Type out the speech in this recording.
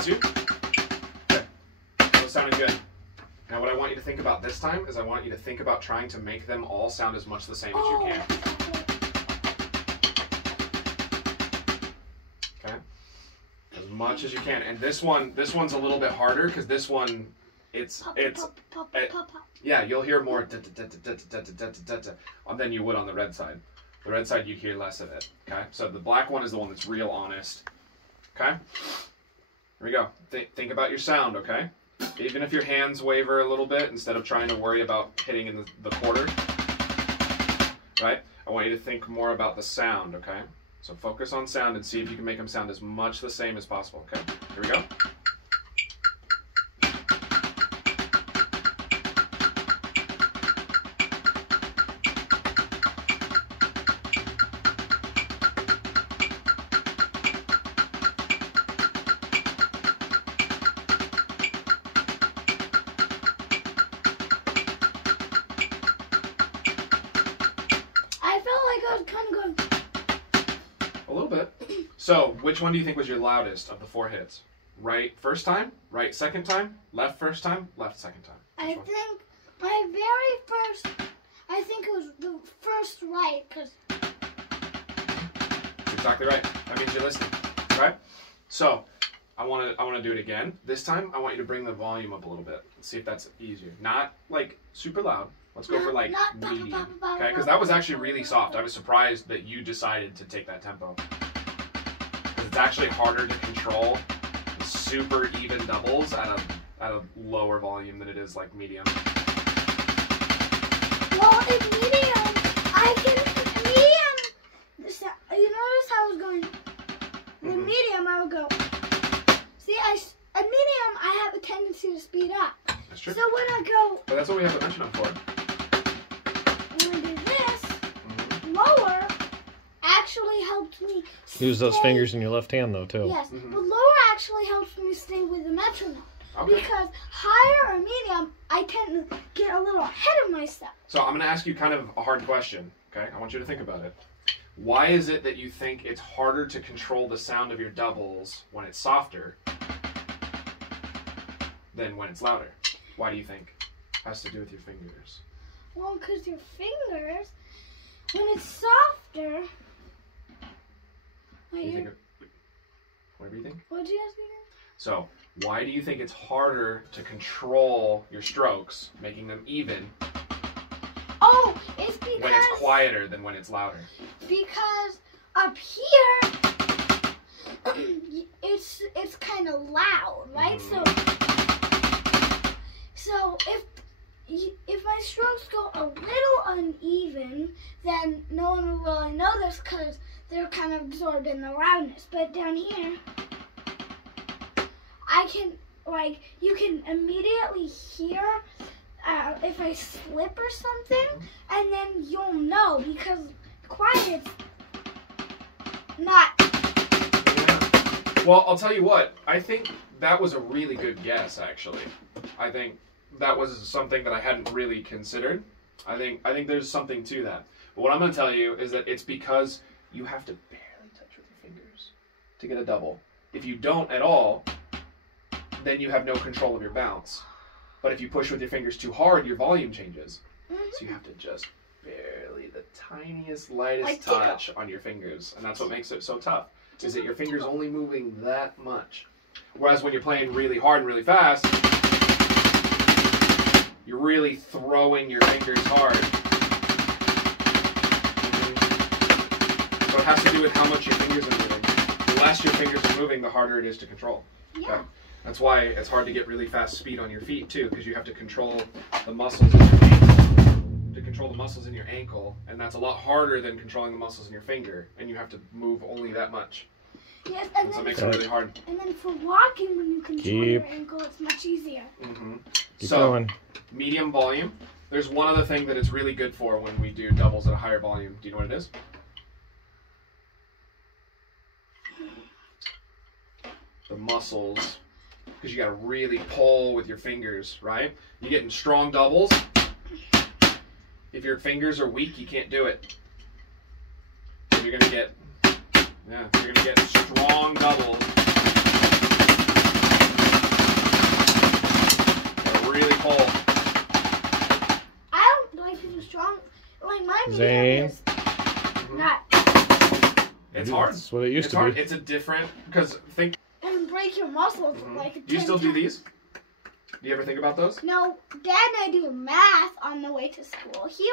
Bless you. Okay. Those sounded good. Now what I want you to think about this time is I want you to think about trying to make them all sound as much the same as you can. Okay? As much as you can. And this one's a little bit harder because this one, yeah, you'll hear more than you would on the red side. The red side, you hear less of it. Okay? So the black one is the one that's real honest. Okay? Here we go. Think about your sound, okay? Even if your hands waver a little bit, instead of trying to worry about hitting in the quarter, right? I want you to think more about the sound, okay? So focus on sound and see if you can make them sound as much the same as possible, okay? Here we go. A little bit. So, which one do you think was your loudest of the 4 hits? Right first time, right second time, left first time, left second time? I think my very first, I think it was the first right, because... Exactly right. That means you're listening. Okay? So, I want to do it again. This time, I want you to bring the volume up a little bit. Let's see if that's easier. Not, like, super loud. Let's go for, like, medium. Okay? Because that was actually really soft. I was surprised that you decided to take that tempo. Because it's actually harder to control super even doubles at a lower volume than it is, like, medium. Well, in medium, you notice how I was going, with medium, I would go, see, at medium, I have a tendency to speed up. That's true. So when I go... But that's what we have a metronome for. When I do this, lower actually helped me Use those fingers in your left hand, though, too. Yes, but lower actually helps me stay with the metronome. Okay. Because higher or medium, I tend to get a little ahead of myself. So I'm going to ask you kind of a hard question, okay? I want you to think about it. Why is it that you think it's harder to control the sound of your doubles when it's softer than when it's louder? Why do you think? It has to do with your fingers. Well, because your fingers, when it's softer... Whatever you think. What did you ask me? So, why do you think it's harder to control your strokes, making them even, oh, it's because... when it's quieter than when it's louder? Because up here, it's kind of loud, right? So if my strokes go a little uneven, then no one will really know this because they're kind of absorbed in the loudness. But down here, I can, like, you can immediately hear if I slip or something, and then you'll know because quiet, it's not. Yeah. Well, I'll tell you what, I think that was a really good guess, actually. I think that was something that I hadn't really considered. I think there's something to that. But what I'm going to tell you is that it's because you have to barely touch with your fingers to get a double. If you don't at all, then you have no control of your bounce. But if you push with your fingers too hard, your volume changes. So you have to just barely, the tiniest, lightest touch on your fingers. And that's what makes it so tough, is that your finger's only moving that much. Whereas when you're playing really hard and really fast, you're really throwing your fingers hard. So it has to do with how much your fingers are moving. The less your fingers are moving, the harder it is to control. Yeah. Okay? That's why it's hard to get really fast speed on your feet too, because you have to control the muscles in your ankle. To control the muscles in your ankle, and that's a lot harder than controlling the muscles in your finger, and you have to move only that much. Yes, and so it makes it really hard. And then for walking, when you control your ankle, it's much easier. Keep going. Medium volume. There's one other thing that it's really good for when we do doubles at a higher volume. Do you know what it is? The muscles. Because you got to really pull with your fingers, right? You get in strong doubles. If your fingers are weak, you can't do it. So you're gonna get strong doubles. immediately Zane. is not. It's hard. That's what it used It's to hard. be. It's a different because think. And break your muscles like. Do you 10 still do times. these? Do you ever think about those? No, Dad and I do math on the way to school. He